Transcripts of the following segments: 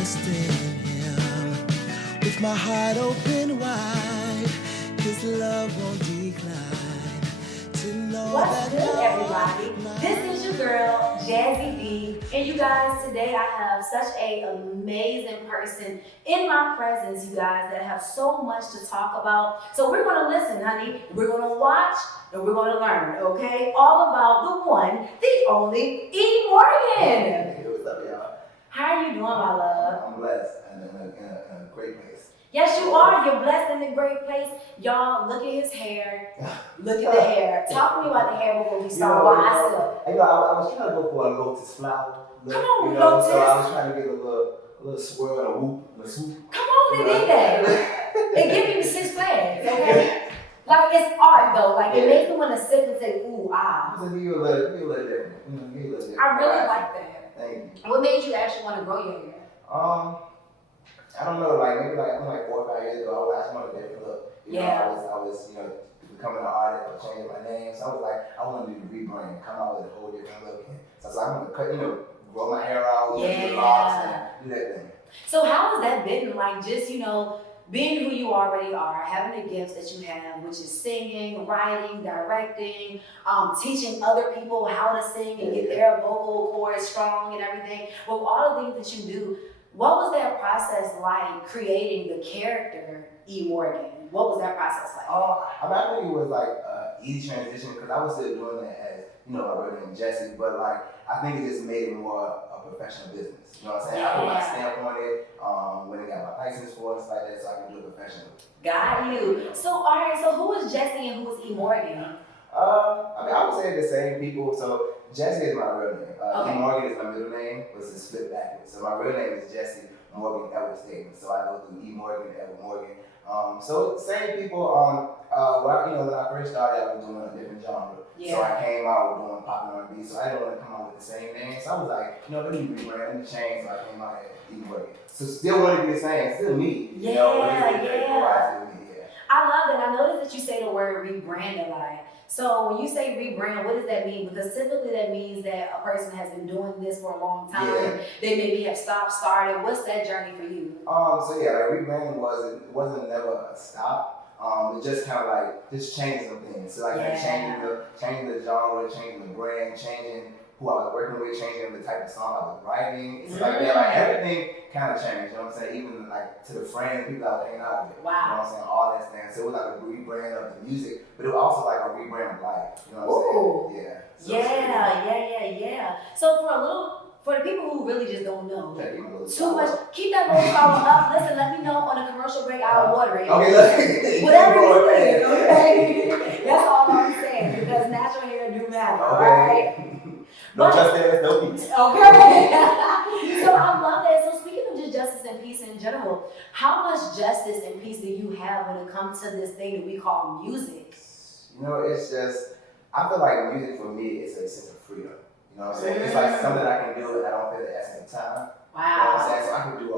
trust in him. With my heart open wide, his love won't decline. To know What's that good, everybody? This is your girl, JazzyB. And you guys, today I have such an amazing person in my presence, you guys, that have so much to talk about. So we're going to listen, honey. We're going to watch and we're going to learn, okay? All about the one, the only, E. Morgan. Hey, what's up, y'all? How are you doing, my love? I'm blessed and in a great place. Yes, you are. You're blessed in a great place. Y'all, look at his hair. Look at the hair. Talk to me about the hair before we start. Why I I was trying to go for a lotus flower look. Come on, lotus. So I was trying to get a little swirl and a whoop, a swoop. Come on and do that. And give me the 6 flags, okay? Like, it's art, though. Like, it makes me want to sit and say, ooh, ah. So give you a little different. I really like that. Thank you. What made you actually want to grow your hair? I don't know, maybe 4 or 5 years ago, I just wanted a different look. I was becoming an artist or changing my name. So I was like, I want to do the rebrand, come out with a whole different look. So I was like, I'm going to cut, grow my hair out, do the locks, and do that thing. So how has that been? Like, just, being who you already are, having the gifts that you have, which is singing, writing, directing, teaching other people how to sing and get their vocal cords strong and everything. With all the things that you do, what was that process like creating the character E. Morgan? What was that process like? I think it was easy transition because I was still doing that as, my real name Jesse, but I think it just made it more a professional business. You know what I'm saying? I put my stamp on it when I got my license for it and stuff like that, so I can do it professionally. Got you. So, all right, so who is Jesse and who is E. Morgan? I would say the same people. So Jesse is my real name. E. Morgan is my middle name, but it's split backwards. So my real name is Jesse Morgan Edward Statement. So I go through E. Morgan, Edward Morgan. So same people. When I first started, I was doing a different genre. So I came out doing pop and R&B. So I didn't want to come out with the same name. So I was like, let me rebrand, let me change. So I came out as E. Morgan. So still want to be the same, still me. I love that. I noticed that you say the word rebrand a lot. So when you say rebrand, what does that mean? Because typically that means that a person has been doing this for a long time. Yeah. They maybe have stopped, started. What's that journey for you? Rebranding wasn't never a stop. It just kind of just changing some things. So changing the genre, changing the brand, changing who I was working with, changing the type of song I was writing. It's everything kind of changed. You know what I'm saying? Even to the friends, people I was hanging out with. Wow. You know what I'm saying? All that stuff. So it was a rebrand of the music, but it was also a rebrand of life. You know what I'm saying? Yeah. So for the people who really just don't know, too much, keep that little column up. Listen, let me know on a commercial break, I'll water it. Okay, whatever you need, okay? That's all I'm saying, because natural hair do matter, right? No justice, no peace. Okay. So I love that. So speaking of just justice and peace in general, how much justice and peace do you have when it comes to this thing that we call music? It's just, I feel like music for me is a sense of freedom. You know what I'm saying? It's something that I can do and I don't feel the essence of time. Wow. You know what I'm saying? So I can do it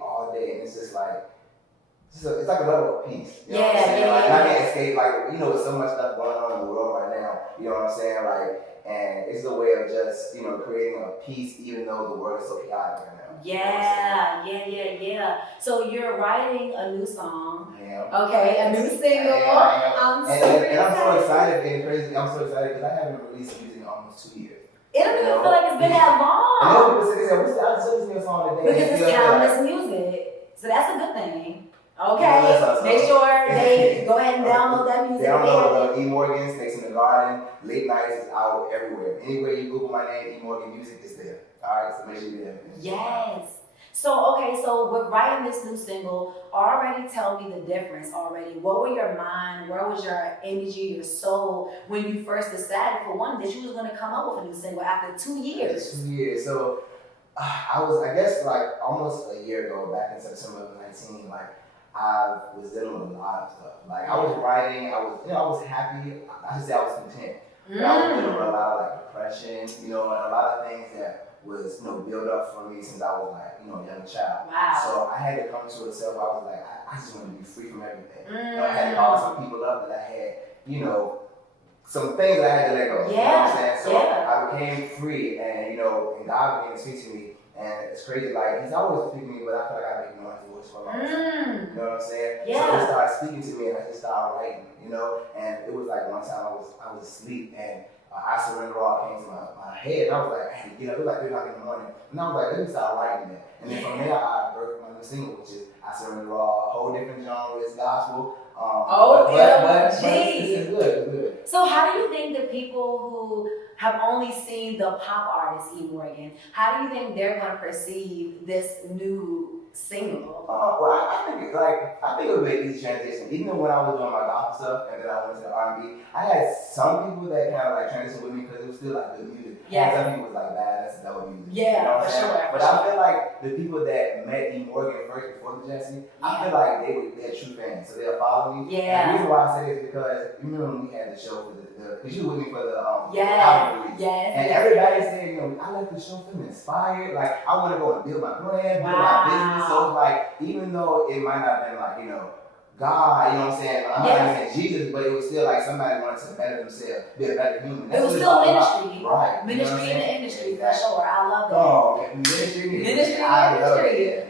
all day, and it's just it's like a level of peace. You know what I'm saying? And I can't escape, there's so much stuff going on in the world right now. You know what I'm saying? And it's a way of just, creating a peace even though the world is so chaotic right now. Yeah. So you're writing a new song. Yeah. Okay, a new single. I'm so excited and crazy. I'm so excited because I haven't released music in almost 2 years. It don't even feel like it's been that long. I know people say, what's the other song today? Because it's timeless music. So that's a good thing. Okay, make sure they go ahead and download that music. Download E. Morgan, Snakes in the Garden, Late Nights is out everywhere. Anywhere you Google my name, E. Morgan Music is there. Alright, so make sure you do that. Yes. So with writing this new single, already tell me the difference already. What were your mind, where was your energy, your soul, when you first decided, for one, that you was going to come up with a new single after 2 years? 2 years. So I guess almost a year ago, back in September of 19, I was dealing with a lot of stuff. I was writing, I was happy. I should say I was content. But I was dealing with a lot of depression, and a lot of things that was, built up for me since I was a young child. Wow. So I had to come to a self where I was I just want to be free from everything. I had to call some people up that I had, some things that I had to let go. You know what I'm saying? So I became free and, and God began to speak to me. And it's crazy, like, he's always speaking to me, but I feel like I've been ignoring his voice for a long time. You know what I'm saying? Yeah. So he started speaking to me, and I just started writing, you know? And it was like one time I was asleep, and I Surrender All came to my head, and I was like, I had to get up. It was like 3 o'clock in the morning. And I was like, let me start writing it. And then from there, I birthed my new single, which is I Surrender All, a whole different genre, it's gospel. But it's good. So how do you think the people who have only seen the pop artist E. Morgan, how do you think they're going to perceive this new single? Well, I think it would be an easy transition. Even when I was doing my gospel stuff and then I went to the R&B, I had some people that kind of like transitioned with me because it was still like good music. Yeah. And some people was like, that's double music. Yeah, you know what I'm for saying? sure. But I feel like the people that met E. Morgan first before the Jazzy, I feel like they're true fans, so they'll follow me. Yeah. And the reason why I say this is because you remember when we had the show for because you were with me for the album release. Yes. And everybody said, I left the show feeling inspired. Like, I want to go and build my brand, build my business. So it's like, even though it might not have been like, God, you know what I'm saying? I'm not even saying Jesus, but it was still like somebody wanted to better themselves, be a better human. It was still ministry. Right. Ministry in the industry, for sure. I love that. Oh, ministry in the industry.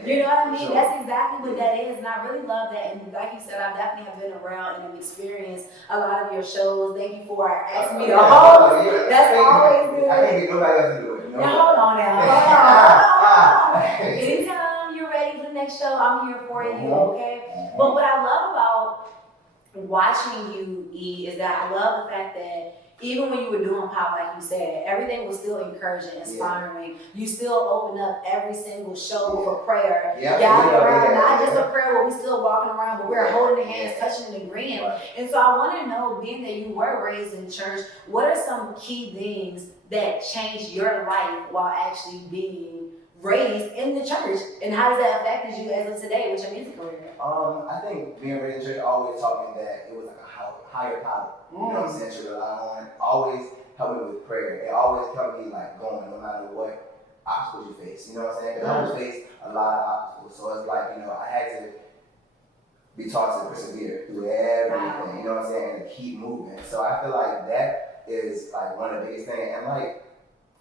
You know what I mean? Sure. That's exactly what that is. And I really love that. And like you said, I definitely have been around and have experienced a lot of your shows. Thank you for asking me to host. That's always good. I can't get nobody else to do it. Now, hold on now. Hold on. Anytime you're ready for the next show, I'm here for you, okay? But what I love about watching you, E, is that I love the fact that even when you were doing pop, like you said, everything was still encouraging, inspiring. Yeah. You still open up every single show for prayer. Gathering around, not just a prayer where we still walking around, but we're holding the hands, touching and agreeing. Right. And so I want to know, being that you were raised in church, what are some key things that changed your life while actually being raised in the church, and how does that affect you as of today with your music career? I think being raised in church always taught me that it was like a higher power. You know what I'm saying? To rely on. Always helped me with prayer. It always kept me like going, no matter what obstacles you face. You know what I'm saying? Because I always faced a lot of obstacles, so it's like I had to be taught to persevere through everything. You know what I'm saying? And to keep moving. So I feel like that is like one of the biggest things. And like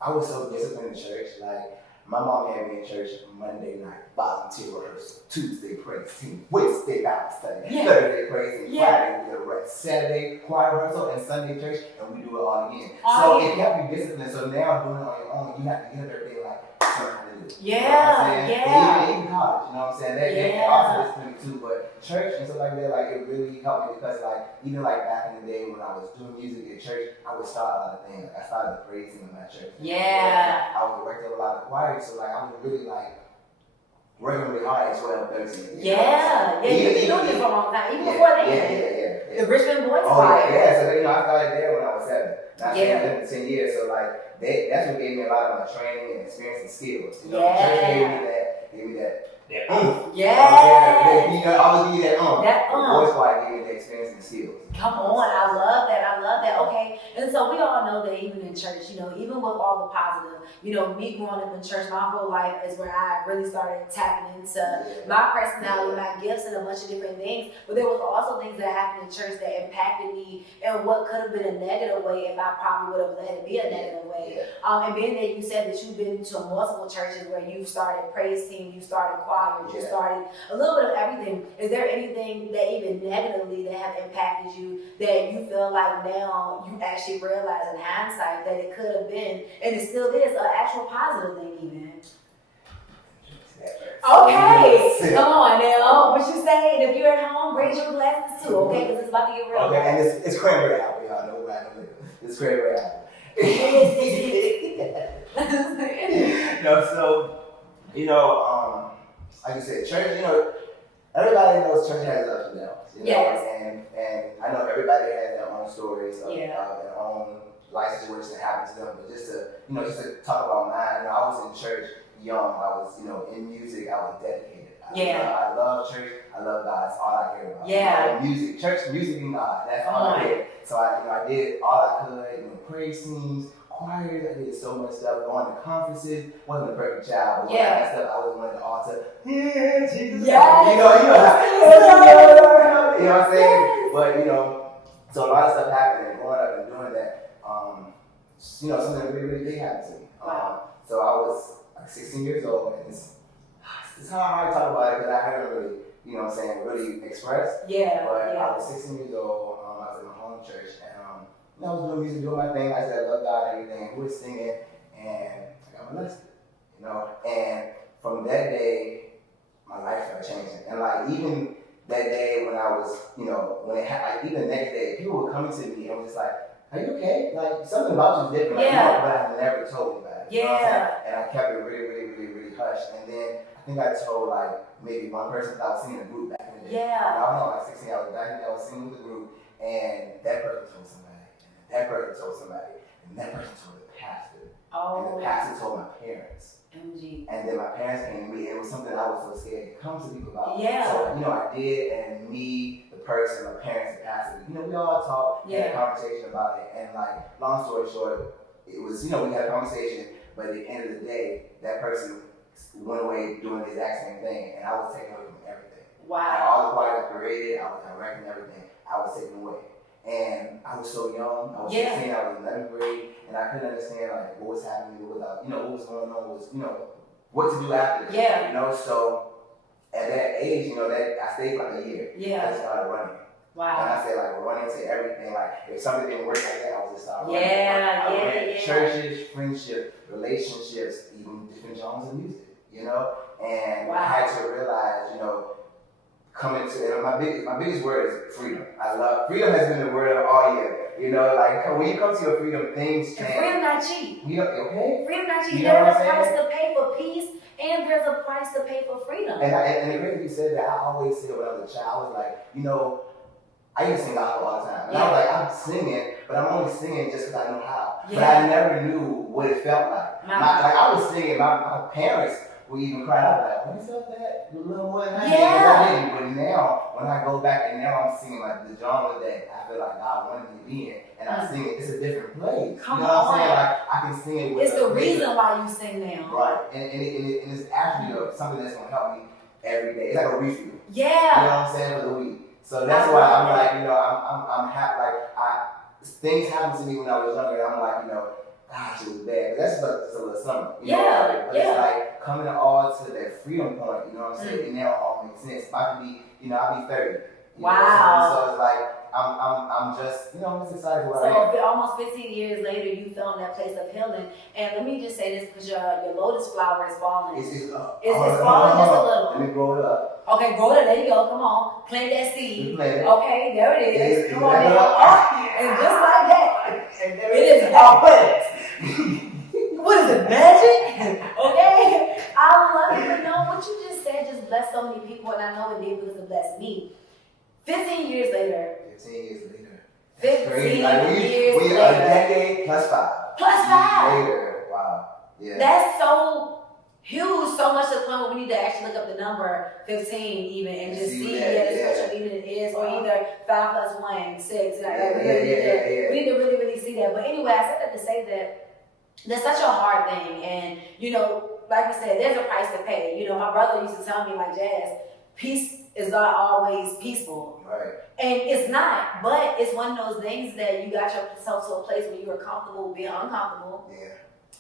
I was so disciplined in church, like. My mom had me in church Monday night, volunteer rehearsal, Tuesday praise team, Wednesday Bible study, Thursday praise team, Friday we get a rest, Saturday choir rehearsal, and Sunday church, and we do it all again. So it kept me disciplined. So now doing it on your own, you have to get up every day like something to do. You know what I'm saying? Even college, you know what I'm saying? That also disciplined me too. But church and stuff like that, like it really helped me because like even like back in the day when I was doing music at church, I would start a lot of things. Like I started the praise team in my church. I was directing a lot of choirs, so like I was really like working really hard at 12, 13. You've been doing it for a long time, even before then. The Richmond Boys Choir. So I started there when I was 7. Now I've been 10 years, so like that's what gave me a lot of my training and experience and skills. Church gave me that oomph. Always give you that oomph. Voice choir gave me the experience and skills. Come on, I love that. Okay, and so we all know that even in church, even with all the positive, me growing up in church, my whole life is where I really started tapping into my personality, my gifts, and a bunch of different things. But there was also things that happened in church that impacted me in what could have been a negative way if I probably would have let it be a negative way. And being that you said that you've been to multiple churches where you've started praise team, you started choir, you started a little bit of everything. Is there anything that even negatively that have impacted you that you feel like now you actually realize in hindsight that it could have been, and it still is, an actual positive thing even? Okay, come on now. What you saying? If you're at home, raise your glasses too, okay? Because it's about to get real. Okay, and it's cranberry apple, y'all know where I live. It's cranberry apple. Like you said, church, everybody knows church has ups and downs. And I know everybody has their own stories of their own life situations that happen to them. But just to talk about mine, I was in church young. I was, in music. I was dedicated. I love church. I love God. That's all I care about. Music, church, music, and God. That's all I did. So I did all I could. Praise teams, choirs. I did so much stuff. Going to conferences. Wasn't a perfect child. But that stuff, I was one at the altar. Jesus. You know what I'm saying? But so a lot of stuff happened. And growing up and doing that, something really, really big happened to me. So like 16 years old, and it's hard to talk about it because I haven't really, you know what I'm saying, really expressed. Yeah. But Yeah. I was 16 years old. I was in my home church, and you know, I was doing music, doing my thing. I said I love God and everything. We were singing, and I got molested. You know, and from that day, my life started changing. And like even that day when I was, you know, when it happened, like even the next day, people were coming to me and was just like, "Are you okay? Like something about you is different." Like, Yeah. you know, but I never told anybody. You know what I'm saying? Yeah. And I kept it really hushed. And then I think I told like maybe one person that I was singing in a group back in the day. Yeah. And I was like 16. I was singing with the group, and that person told somebody, and that person told somebody, and that person told the pastor, and the pastor told my parents. MG. And then my parents came to me, and it was something I was so scared to come to people about. Yeah. So, you know, I did, and me, the person, my parents, the pastor, you know, we all talked, had a conversation about it, and like, long story short, it was, you know, we had a conversation, but at the end of the day, that person went away doing the exact same thing, and I was taken away from everything. Wow. Like, all the parties I created, I was directing everything, I was taken away. And I was so young, I was 16, I was in 11th grade, and I couldn't understand like what was happening, you know, what was going on, was, you know, what to do after this. Yeah. You know, so at that age, you know, that I stayed for like a year. Yeah. I started running. Wow. And I said like running to everything. Like if something didn't work like that, I would just start running. Yeah, I yeah, ran yeah. churches, friendship, relationships, even different genres of music, you know? And Wow. I had to realize, you know, coming to, and my biggest word is freedom. I love, freedom has been the word of all year. You know, like when you come to your freedom, things change. And freedom not cheap. Okay? Freedom not cheap. You know There's what a I'm price saying? to pay for peace, and there's a price to pay for freedom. And the reason you said that, I always said when I was a child, I was like, you know, I used to sing gospel all the time. And I was like, I'm singing, but I'm only singing just because I know how. Yeah. But I never knew what it felt like. Like I was singing, my parents would even cry out like, "Oh, you felt that a little more than I did." I didn't. But now, when I go back and now I'm singing like the genre that I feel like God wanted me to be in, and I'm singing, it's a different place. Come you know what I'm saying? on. Like I can sing it with It's the reason why you sing now. Right. And it's actually something that's gonna help me every day. It's like a refuel. Yeah. You know what I'm saying, for the week. So that's why I'm like, you know, I'm happy. Like things happened to me when I was younger, and I'm like, you know, gosh, it was bad. But that's just a little something. You know? But it's like coming all to that freedom point. You know what I'm saying? And now it all makes sense. I could be, you know, I'll be 30. You know what I'm saying? So it's like I'm just, you know, I'm just excited for what I am. So almost 15 years later, you found that place of healing. And let me just say this, because your lotus flower is falling. It's falling just a little. Let me grow it up. Okay, grow it up. There you go. Come on. Plant that seed. Plant it. Okay, there it is. Come on, now. And just like that. And It is back. What is it, magic? Okay? I love it. But no, what you just said just blessed so many people, and I know it did because it blessed me. 15 years later. 15 years later. 15 like years we later. A decade plus 5. Plus 5. Later. Wow. Yeah. That's so huge, so much to the point where we need to actually look up the number 15 even and just see the special meaning it is, or either 5 plus 1, 6. We need to really, really see that. But anyway, I said that to say that that's such a hard thing. And, you know, like we said, there's a price to pay. You know, my brother used to tell me, like, Jazz, peace is not always peaceful. Right. And it's not, but it's one of those things that you got yourself to a place where you are comfortable being uncomfortable. Yeah.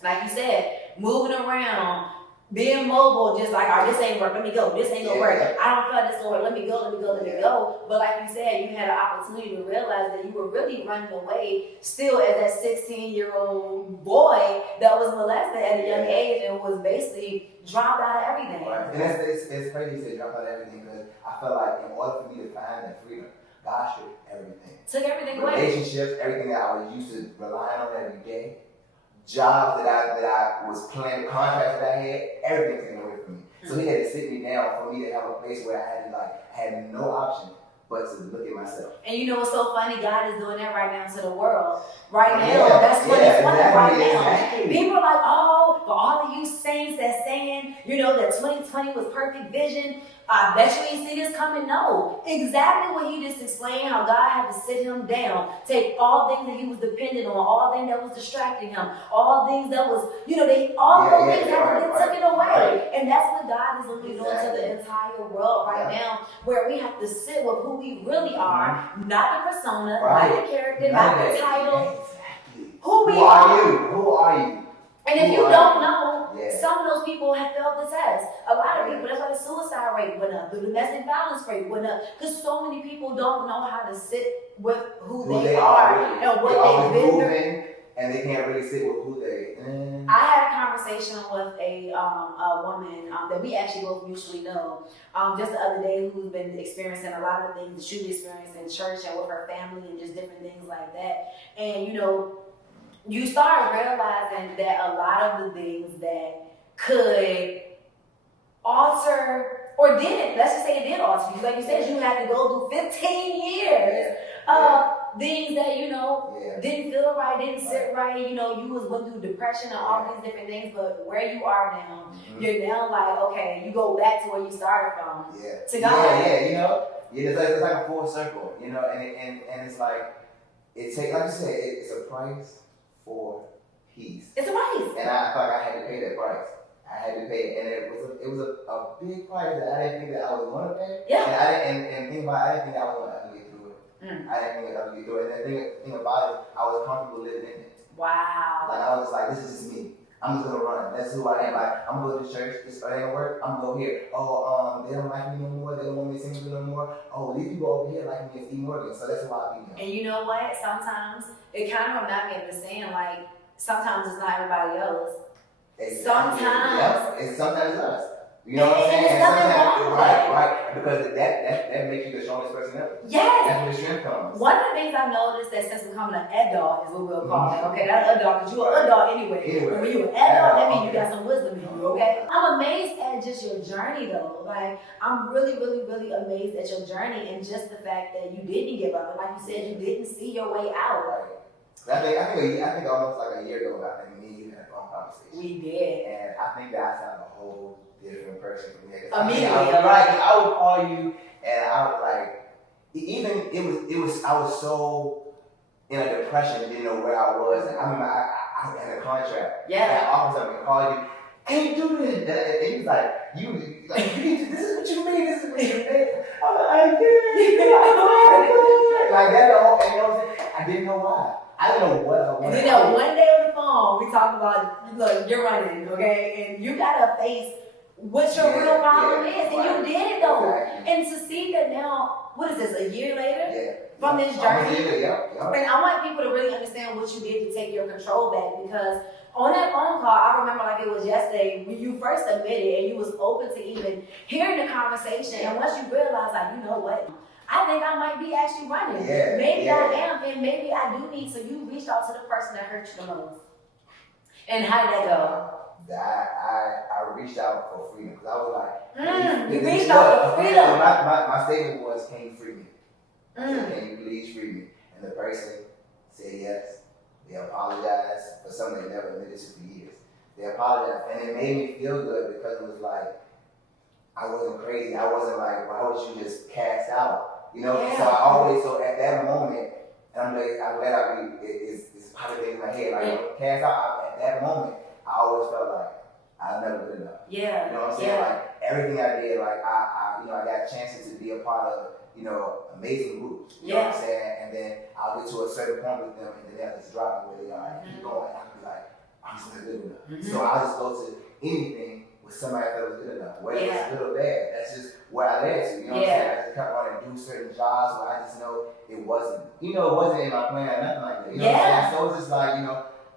Like you said, moving around, being mobile, just like, all right, this ain't work, let me go. This ain't gonna work. I don't feel like this gonna work. Let me go. But like you said, you had an opportunity to realize that you were really running away still as that 16-year-old boy that was molested at a young age and was basically dropped out of everything. Right. And it's crazy you say drop out of everything, because I feel like in order for me to find that freedom, God stripped everything. Took everything away. Relationships, everything that I was used to relying on every day. Jobs that I was planning, contracts that I had, everything's taken away from me. So he had to sit me down for me to have a place where I had no option but to look at myself. And you know what's so funny? God is doing that right now to the world. Right now, that's what it's doing right now. Exactly. People are like, oh, for all of you saints that's saying, you know, that 2020 was perfect vision, I bet you ain't see this coming. No. Exactly what he just explained, how God had to sit him down, take all things that he was dependent on, all things that was distracting him, all things that was, you know, all those things had to get taken away. And that's what God is literally doing to the entire world right now, where we have to sit with who we really are, not the persona, not the character, not the title. Exactly. Who we are. Who are you? And if you don't know, yeah. some of those people have failed the test. A lot of people, that's why the suicide rate went up, the domestic violence rate went up, because so many people don't know how to sit with who they are and what they've been through. And they can't really sit with who they. I had a conversation with a woman that we actually both mutually know just the other day, who's been experiencing a lot of the things that she experienced in church and with her family and just different things like that. And you start realizing that a lot of the things that could alter, or did, let's just say it did alter you. Like you said, you had to go through 15 years of things that, didn't feel right, didn't sit right. You went through depression and all these different things, but where you are now, you're now like, okay, you go back to where you started from. To God. It's like a full circle, and it's like, like you said, it's a price for peace. It's a price. And I felt like I had to pay that price. I had to pay it, and it was a big price that I didn't think that I was going to pay. Yeah. And think about it, I didn't think I was going to ever get through it. I didn't think I was going to get through it. And the thing about it, I was comfortable living in it. Wow. Like I was just like, this is just me. I'm just gonna run. That's who I am. Like I'm gonna go to church. This ain't gonna work. I'm gonna go here. Oh, they don't like me no more. They don't want me to sing with them no more. Oh, these people over here like me as E. Morgan. So that's why I be here. And you know what? Sometimes it kind of reminds me of the saying, like, sometimes it's not everybody else. Exactly. Sometimes. Sometimes it's us. You know what I'm saying? And nothing wrong with that. Right. Because that makes you the strongest person ever. Yes. That's where the strength comes. One of the things I've noticed that since becoming an adult is what we'll call it. Okay, that's an adult because you're an adult anyway. But when you're an adult, that means you got some wisdom in you, okay? I'm amazed at just your journey though. Like, I'm really, really, really amazed at your journey and just the fact that you didn't give up. And like you said, you didn't see your way out. Right. I think almost like a year ago, I think me and you had a phone conversation. We did. And I think that I sound a whole different person from there. Immediately. I would call you and I would like, I was so in a depression and didn't know where I was. And I remember I had a contract. Yeah. And I offered something and called you, hey, do this. And he was like, this is what you mean, this is what you mean. I'm like, like that the whole, and you know what I'm saying? I didn't know why. I didn't know what I wanted. And then one day on the phone, we talked about, look, you're running, okay? And you gotta face what your real problem is. And you did it though. Exactly. And to see that now, what is this, a year later? From this Almost journey? a year, And I want people to really understand what you did to take your control back, because on that phone call, I remember like it was yesterday when you first admitted and you was open to even hearing the conversation. And once you realized, like, you know what? I think I might be actually running. Maybe I am, and maybe I do need. So you reached out to the person that hurt you the most. And how did that go? I reached out for freedom because I was like, you reached out for freedom. My statement was, can you free me? I said, can you please free me? And the person said yes. They apologized for something they never admitted to for years. They apologized, and it made me feel good because it was like, I wasn't crazy. I wasn't like, why would you just cast out? So at that moment, and I'm glad it's probably in my head. Like, cast out, at that moment, I always felt like I've never been enough. Yeah. You know what I'm saying? Like, everything I did, like, I got chances to be a part of, amazing groups. You know what I'm saying? And then I'll get to a certain point with them, and then they'll just drop me where they are and keep going. And I'll be like, I'm just not good enough. So I'll just go to anything with somebody that was good enough. Whether it's good or bad, that's just where I led to. You know what I'm saying? I just kept on and do certain jobs where I just know it wasn't in my plan or nothing like that. You know what I'm saying? So it was just like,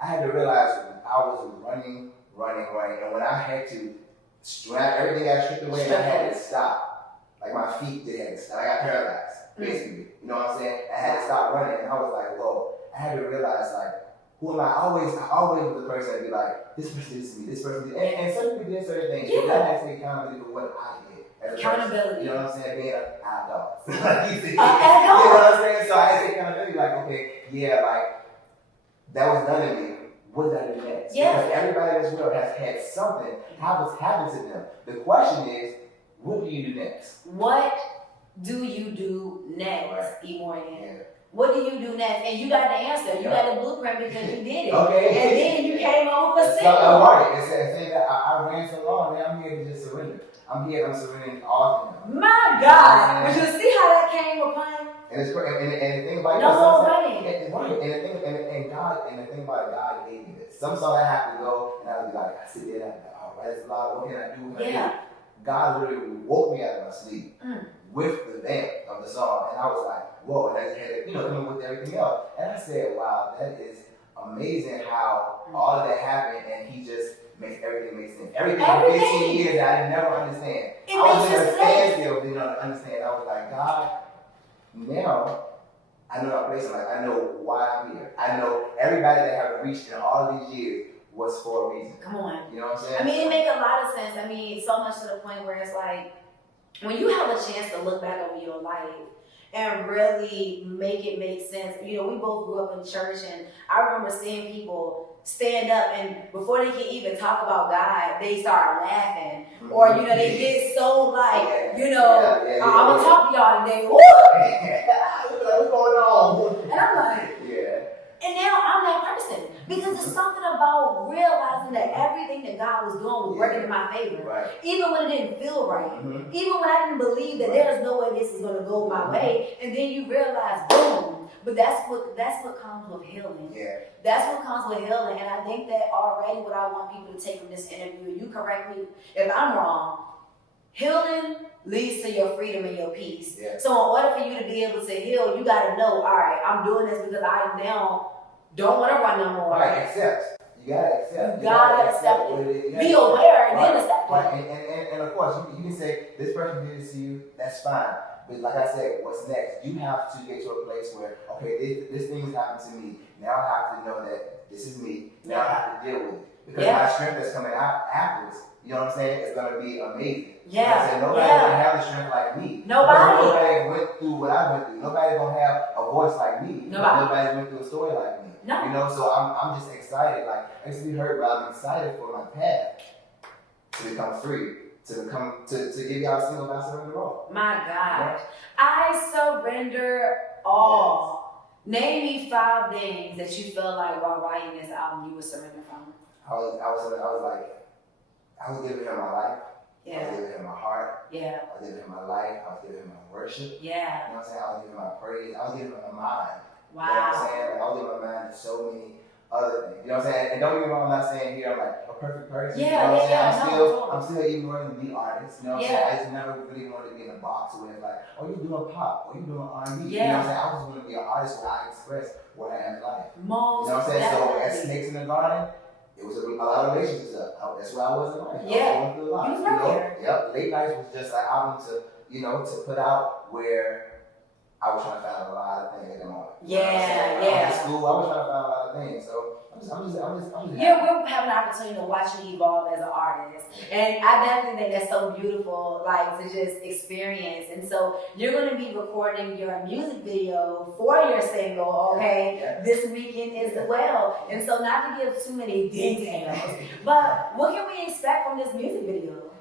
I had to realize I was running. And when I had to, everything got stripped away, and I had to stop. Like my feet did had to stop. I got paralyzed, basically. You know what I'm saying? I had to stop running, and I was like, whoa. I had to realize, like, who am I? I always was the person that'd be like, this person did this to me, this person did. And some people did certain things. But I had to take accountability for what I did. Accountability. You know what I'm saying? Being an adult. You know what I'm saying? So I had to take accountability, like, okay, that was done to me. What did I do next? Because everybody in this world has had something happen to them. The question is, what do you do next? What do you do next, E. Morgan? Yeah. What do you do next? And you got the answer. You got the blueprint because you did it. Okay. And then you came on for single. Right. It's saying that I ran so long, man, I'm here to just surrender. I'm surrendering all of them. My God. But you see how that came upon? And it's great. And the thing about no more running. Right. And the thing about it, God gave me this. Some songs I have to go and I'll be like, I sit there and I'm like, all right, it's loud. What can I do? God literally woke me out of my sleep with the vamp of the song, and I was like, whoa! And I just had to, come up with everything else. And I said, wow, that is amazing how all of that happened, and He just makes everything make sense. Everything in 15 years that I didn't never understand. I was at a standstill, to understand. I was like, God, now I know my place in life. I know why I'm here. I know everybody that I've reached in all of these years was for a reason. Come on. You know what I'm saying? I mean, it makes a lot of sense. I mean, so much to the point where it's like, when you have a chance to look back over your life and really make it make sense. We both grew up in church, and I remember seeing people stand up and before they can even talk about God, they start laughing. Or, they get so like, I'm gonna talk to y'all today. Woo! What's going on? And I'm like, and now I'm that person. Because there's something about realizing that everything that God was doing was working in my favor. Right. Even when it didn't feel right. Even when I didn't believe that there's no way this is going to go my way. And then you realize, boom. But that's what comes with healing. Yeah. That's what comes with healing. And I think that already what I want people to take from this interview, you correct me if I'm wrong, healing leads to your freedom and your peace. Yeah. So in order for you to be able to heal, you got to know, all right, I'm doing this because I now don't want to run no more. Right, accept. You gotta accept. You gotta accept it. Be aware and then accept it. Right, and of course, you can say, this person did this to you, that's fine. But like I said, what's next? You have to get to a place where, okay, this thing has happened to me. Now I have to know that this is me. Now I have to deal with it. Because my strength that's coming out afterwards, you know what I'm saying, is going to be amazing. Yeah. Nobody's going to have the strength like me. Nobody went through what I went through. Nobody's going to have a voice like me. Nobody went through a story like me. No. So I'm just excited. Like, I used to be hurt, but I'm excited for my path to become free. To give y'all a single, I surrender all. My God. I surrender all. Name me 5 things that you feel like while writing this album you would surrender from. I was giving him my life. Yeah. I was giving him my heart. Yeah. I was giving him my life. I was giving him my worship. Yeah. You know what I'm saying? I was giving him my praise. I was giving him my mind. Wow. You know what I'm saying? Like, I was giving my mind to so many other things. You know what I'm saying? And don't get me wrong, I'm not saying here I'm like a perfect person. Yeah, you know what I'm saying? I'm I'm still even learning to be artist. You know what I'm saying? I just never really wanted to be in a box where it's like, oh, you're doing pop, or you're doing R&B. Yeah. You know what I'm saying? I just want to be an artist where I express what I am in life. Most you know what I'm saying? definitely. So at Snakes in the Garden, it was a lot of relationships up. That's where I was in life. Yeah. I was going through a lot. You was right there. Yep. Late Nights was just an album to put out where I was trying to find a lot of things at the moment. Yeah. I was in school, I was trying to find a lot of things. So I'm just Yeah, we're having an opportunity to watch you evolve as an artist. And I definitely think that's so beautiful, like to just experience. And so you're going to be recording your music video for your single, this weekend as well. And so not to give too many details, but what can we expect from this music video?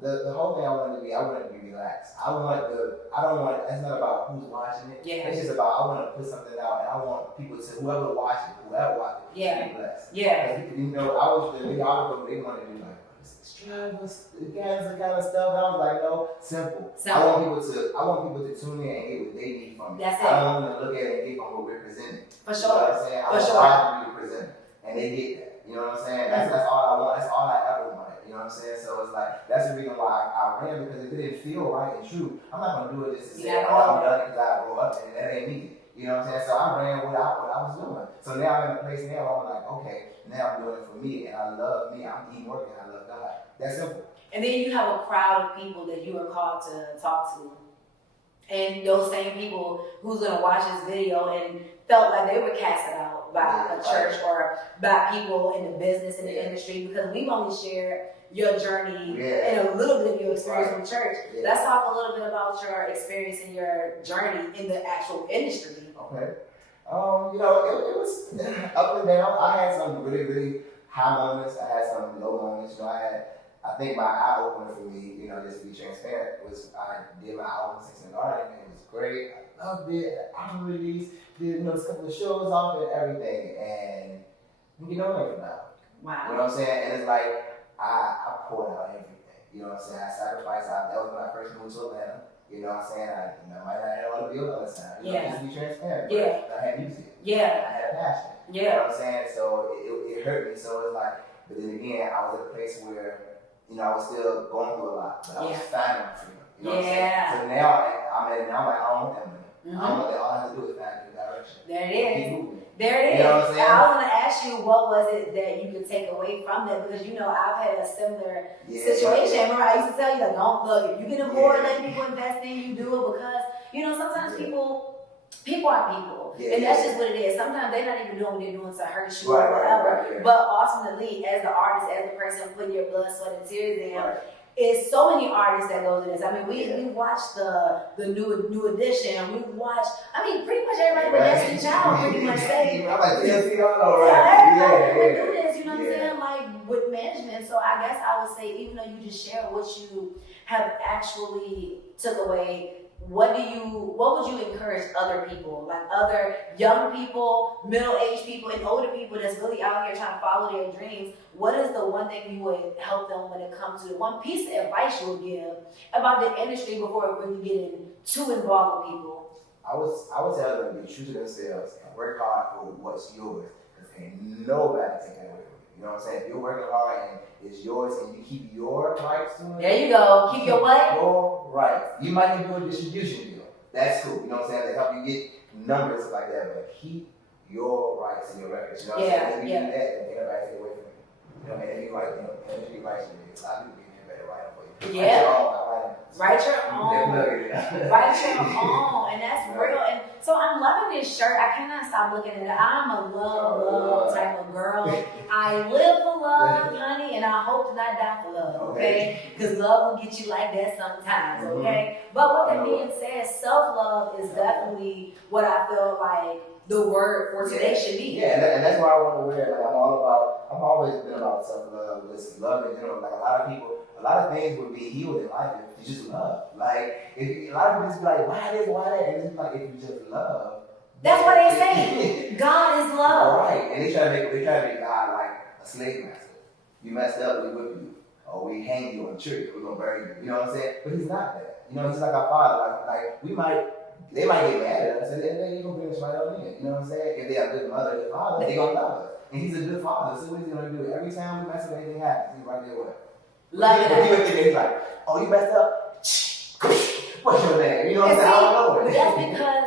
The whole thing I wanted to be relaxed. It's not about who's watching it. Yeah. It's just about, I want to put something out, and I want people to, whoever watch it, to be blessed. Yeah. I was the videographer, they wanted to do like, extravagance, kind of stuff, and I was like, no, simple. I want people to tune in and get what they need from it. That's it. I don't want them to look at it and get from what we're presenting. For You know what I'm saying? I want God to be the presenter, and they get that. You know what I'm saying? That's all I want. That's all I ever wanted. You know what I'm saying? So it's like, that's the reason why I ran, because if it didn't feel right and true, I'm not going to do it just to say, I'm done because I grew up and that ain't me. You know what I'm saying? So I ran what I was doing. So now I'm in a place now where I'm like, okay, now I'm doing it for me, and I love me. I'm E. Morgan, I love God. That's simple. And then you have a crowd of people that you are called to talk to. And those same people who's going to watch this video and felt like they were casted out by a church or by people in the business, in the industry, because we've only shared your journey and a little bit of your experience from church. Yeah. Let's talk a little bit about your experience and your journey in the actual industry. Okay. It was up and down. I had some really, really high moments. I had some low moments. I think my eye opener for me, just to be transparent, was I did my album Snakes in the Garden, and it was great. I loved it. I released, did a couple of shows off and everything, and you know it now. Wow. You know what I'm saying? And it's like I poured out everything. You know what I'm saying? I sacrificed. That was when I first moved to Atlanta. You know what I'm saying? I might not have all the bills all the time. You know, just to be transparent. Yeah. But I had music. Yeah. I had a passion. Yeah. You know what I'm saying? So it hurt me. So it's like, but then again, I was at a place where, you know, I was still going through a lot, but I was finding my freedom. You know what I'm saying? So now I'm like, I don't want that money. I don't want that. All I have to do is find a new direction. There it is. Keep moving. There it is. You know what I'm saying? I was going to ask you, what was it that you could take away from that? Because, you know, I've had a similar situation. Remember, I used to tell you, like, don't look, if you get bored letting people invest in you, do it because, you know, sometimes people are people. And that's just what it is. Sometimes they're not even doing what they're doing to hurt you or whatever. But ultimately, as the artist, as the person putting your blood, sweat, and tears in, it's so many artists that go to this. I mean, we watched the new edition. We watched, I mean, pretty much everybody with Destiny Child pretty much say, I'm like, TLC all right. Everybody do this, you know what I'm saying? Like with management. So I guess I would say, even though you just shared what you have actually took away, what would you encourage other people, like other young people, middle-aged people, and older people that's really out here trying to follow their dreams? What is the one thing you would help them when it comes to the one piece of advice you would give about the industry before it really getting too involved with people? I would tell them to be true to themselves and work hard for what's yours, because ain't nobody take that away from you. You know what I'm saying? If you're working hard and it's yours and you keep your rights to it. There you go. Keep your what? Your rights. You might need to do a distribution deal. That's cool. You know what I'm saying? To help you get numbers and like that. But keep your rights and your records. You know what I'm saying? If you do that, then ain't nobody take away from you. You know what I mean? And you like, you know, and if you rights, a lot of people get better writing for you. Write your own. Write your own. And that's real. And so I'm loving this shirt. I cannot stop looking at it. I'm a love type of girl. I live for love, honey, and I hope to not die for love, okay? Because love will get you like that sometimes, okay? But with that being said, self-love is definitely what I feel like the word for today should be. Yeah, and that's why I want to wear it. Like, I've always been about self-love, love in general. Like a lot of things would be healed in life if you just love. Like, a lot of people just be like, why this, why that? And it's like, if you just love. That's what they say. God is love. All right. And they try to make God like a slave master. You messed up, we whip you. Or we hang you on a tree, we're gonna bury you. You know what I'm saying? But he's not that. You know, he's like our father. Like they might get mad at us and then he's gonna bring us right up in. You know what I'm saying? If they have a good mother, good father, they're gonna love us. And he's a good father. So what he's gonna do? Every time we mess up, anything happens, he's right there with us. Love it. He would think he's like, oh, you messed up? What's your name? You know what I'm saying? I don't know it. That's because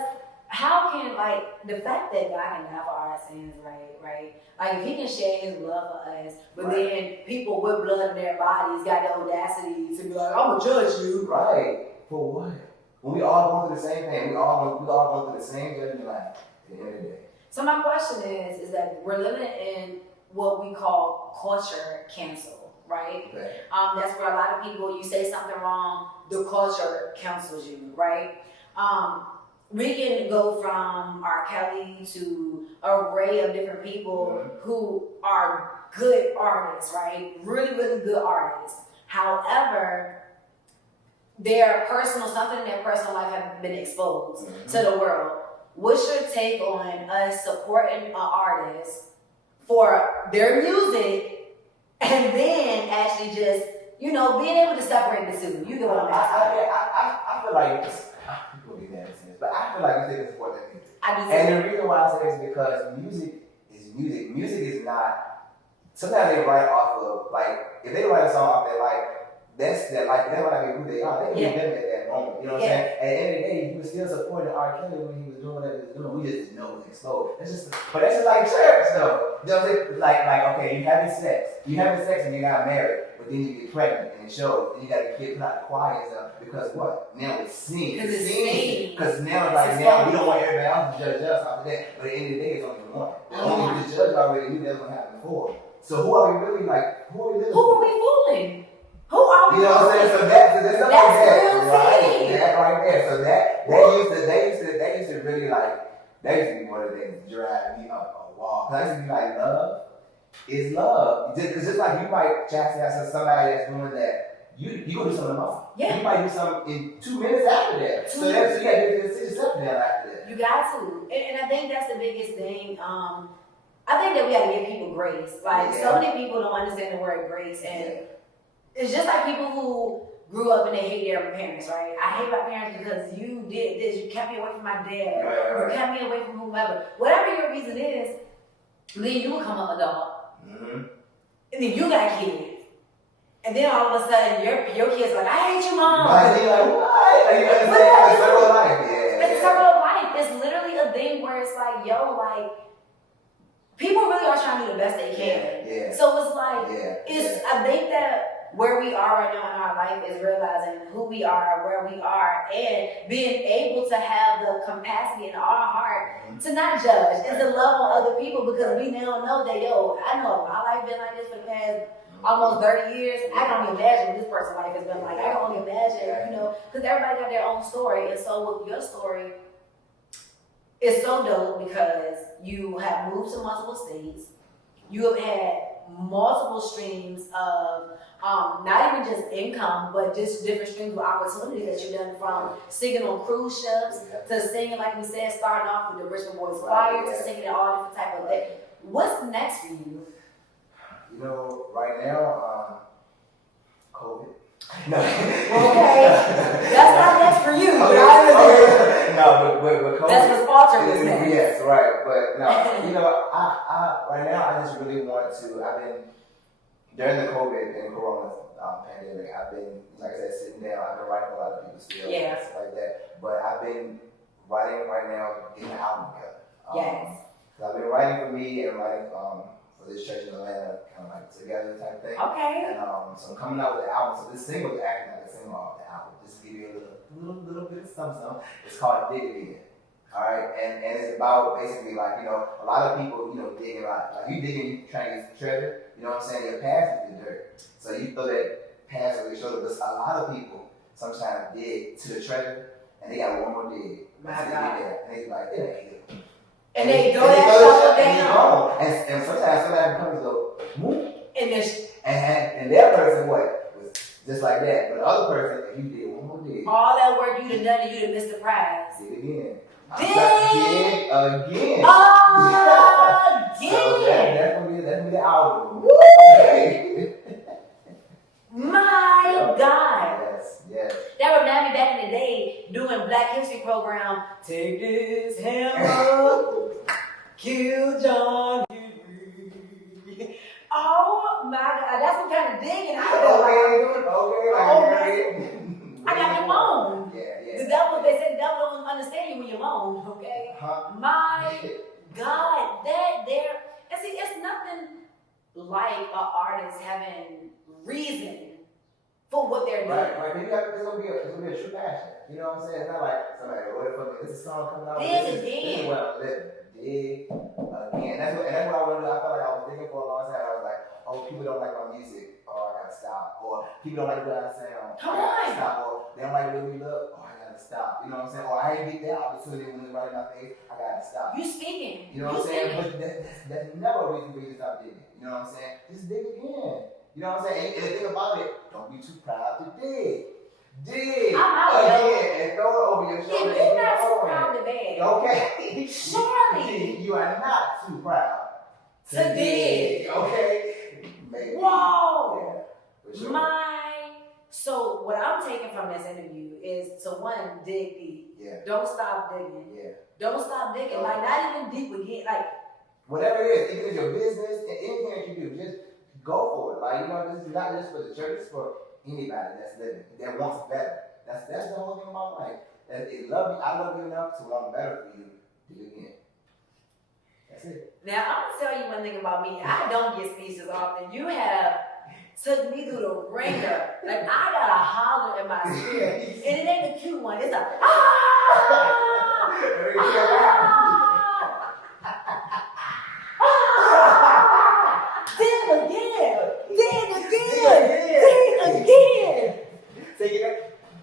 how can, like, the fact that God can die for our sins, right? Like, if he can share his love for us, but then people with blood in their bodies got the audacity to be like, I'm gonna judge you. Right. For what? When we all going through the same thing, we all going through the same judgment line at the end of the day. So my question is that we're living in what we call culture cancel, right? Okay. That's where a lot of people, you say something wrong, the culture cancels you, right? We can go from R. Kelly to an array of different people who are good artists, right? Really, really good artists. However, something in their personal life have been exposed to the world. What's your take on us supporting an artist for their music and then actually just, you know, being able to separate the two? You get what I'm asking? I feel like people be mad at this, but I feel like you take support that music. I do. And the reason why I say this is because music is music. Music is not. Sometimes they write off of, like, if they write a song off that, like, that's might be who they are. They can be them at that moment. You know what I'm saying? At the end of the day, he was still supporting R. Kelly when he was doing whatever he was doing. We just didn't know it was exposed. But that's just like church, though. You know what I'm saying? Like, okay, you having sex and you got married, but then you get pregnant and it shows. Then you got to get put out the choir and stuff because what? Now it's seen. Because it's seen. Because now it's like, now we don't want everybody else to judge us after that. But at the end of the day, it's only one. Only the judge already knew that was going to happen before. So who are we really like? Who are we fooling? Who are we? You know what I'm saying? So that's real right? That right there. So they used to really like, that used to be one of the things that drive me up a wall. Cause I used to be like, love is love. Cause just like you might chastise somebody that's doing that, you gonna do something about it. Yeah. You might do something in 2 minutes after that. So you gotta sit yourself down after that. You got to. And I think that's the biggest thing. I think that we gotta give people grace. Like so many people don't understand the word grace, and it's just like people who grew up and they hate their parents, right? I hate my parents because you did this, you kept me away from my dad, or kept me away from whomever. Whatever your reason is, then you become an adult. Mm-hmm. And then you got kids. And then all of a sudden, your kid's like, I hate you, Mom. But you're like, what? You understand? It's a circle of life. Yeah. It's a circle of life. It's literally a thing where it's like, yo, like, people really are trying to do the best they can. Yeah. So it's like, I think that where we are right now in our life is realizing who we are, where we are, and being able to have the capacity in our heart to not judge and to love on other people, because we now know that, yo, I know my life been like this for the past almost 30 years. I can only imagine what this person's life has been like. I can only imagine, you know, because everybody got their own story. And so with your story, it's so dope because you have moved to multiple states. You have had multiple streams of not even just income, but just different streams of opportunities that you've done, from singing on cruise ships to singing, like we said, starting off with the Richmond Boys Choir to singing at all different type of things. What's next for you? You know, right now, COVID. No. Okay. That's not next for you. No, but COVID. That's what's alternate next. Yes, right. But no, you know, I right now I just really want to. I've been during the COVID and Corona pandemic. I've been, like I said, sitting down. I've been writing a lot of people still, and stuff like that. But I've been writing right now, getting an album together. Yes. I've been writing for me and writing for this church in Atlanta, kind of like together type thing. Okay. And so I'm coming out with the album. So this single is acting like a single off the album. Just to give you a little bit of something. It's called Dig It In. All right, and it's about basically like, you know, a lot of people, you know, digging like you digging, you trying to get some treasure. You know what I'm saying? Your past is the dirt. So you throw that past over your shoulder. But a lot of people sometimes dig to the treasure, and they got one more dig. My God. And they like, it ain't here. And they throw that shovel down. And sometimes somebody comes and go, whoop. And that person, what? Was just like that. But the other person, if you did one more dig. All that work you'd have done and you'd have missed the prize. Dig again. Dig again. Again. So that's gonna be the album. My God. Yes. That reminded me back in the day doing Black History program. Take this hammer, kill John Henry. Oh my God, that's what kind of digging I feel like. I got your moan. Yeah. The devil, they said the devil don't understand you when you moan, okay? My God, that there, and see, it's nothing like an artist having reason for what they're doing. Right. It's gonna be a true passion. You know what I'm saying? It's not like somebody, what the fuck, this is a song coming out. This is what I'm living. Dig again. That's what I want to do. I felt like I was thinking for a long time. I was like, oh, people don't like my music. Oh, I gotta stop. Or people don't like the way I sound. Come I gotta on. stop. Or they don't like the way we look. Oh, I gotta stop. You know what I'm saying? Or I ain't get that opportunity when it's right in my face. I gotta stop. You speaking. You know what I'm saying? But that's never a reason for you to stop digging. You know what I'm saying? Just dig again. You know what I'm saying? And the thing about it, don't be too proud to dig. Dig again and throw it over your shoulder. If you're not too proud to beg, okay. surely you are not too proud to dig. Okay. Maybe. Whoa. Yeah, sure. So what I'm taking from this interview is to one, dig deep. Yeah. Don't stop digging. Yeah. Don't stop digging. Don't. Like not even deep again. Like whatever it is, even if it's your business and anything that you do, just go for it. Like, you know, this is not just for the church, it's for anybody that's living, that wants better. That's the whole thing about life. That I love you enough to want better for you. Do it again. That's it. Now I'm gonna tell you one thing about me. I don't get speeches often. You have took me through the ringer. Like I got a holler in my spirit, and it ain't a cute one. It's a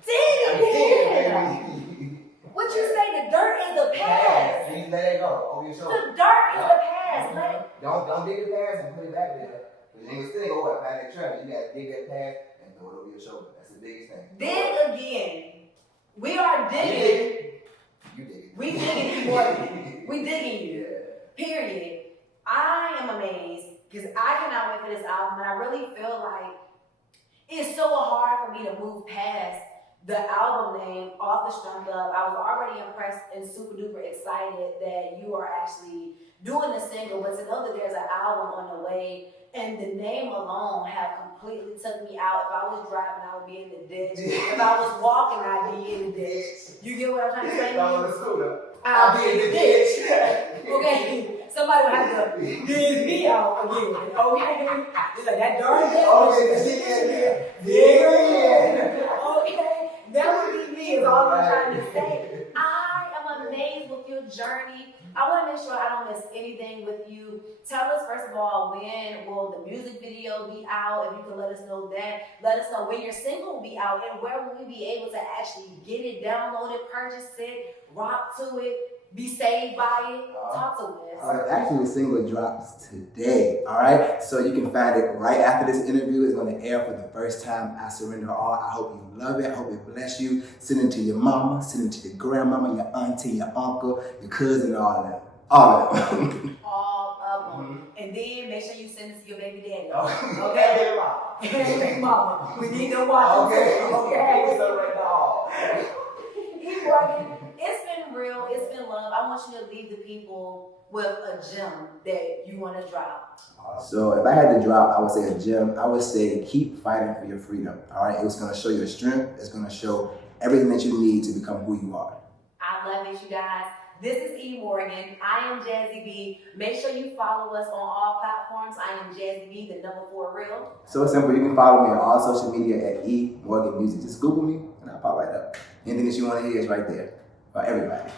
Dig again. What you say? The dirt is the past. You let it go over your shoulder. The dirt is the past. Let it. Don't dig the past and put it back there. Because you ain't still go up find that treasure. You gotta dig that past and throw it over your shoulder. That's the biggest thing. Dig again. We are digging. You dig it. We digging you, boy. We digging you. Yeah. Period. I am amazed because I cannot wait for this album, and I really feel like it's so hard for for me to move past the album name off the strength of, I was already impressed and super duper excited that you are actually doing the single, but to know that there's an album on the way and the name alone have completely took me out. If I was driving, I would be in the ditch. If I was walking, I'd be in the ditch. You get what I'm trying to say? If I was a scooter, I'll be in the ditch. Okay, somebody would have to dig me out again. Okay, it's like that darn ditch. okay, Okay, that would be me. Is all I'm trying to say. I am amazed with your journey. I want to make sure I don't miss anything with you. Tell us, first of all, when will the music video be out? If you can let us know that. Let us know when your single will be out and where will we be able to actually get it downloaded, purchase it, rock to it, be saved by it. Talk to us. Actually, the single drops today, all right? So you can find it right after this interview. It's going to air for the first time. I Surrender All. I hope you love it. I hope it bless you. Send it to your mama, send it to your grandmama, your auntie, your uncle, your cousin, all of them. All of them. All of them. And then make sure you send it to your baby daddy. Okay? And big mama. We need to watch it. Okay. Morgan, it's been real. It's been love. I want you to leave the people with a gem that you want to drop. So if I had to drop, I would say a gem. I would say keep fighting for your freedom. All right, it's going to show your strength. It's going to show everything that you need to become who you are. I love it, you guys. This is E. Morgan. I am JazzyB. Make sure you follow us on all platforms. I am JazzyB, the number 4 real. So simple. You can follow me on all social media at E Morgan Music. Just Google me and I'll pop right up. Anything that you want to hear is right there for everybody.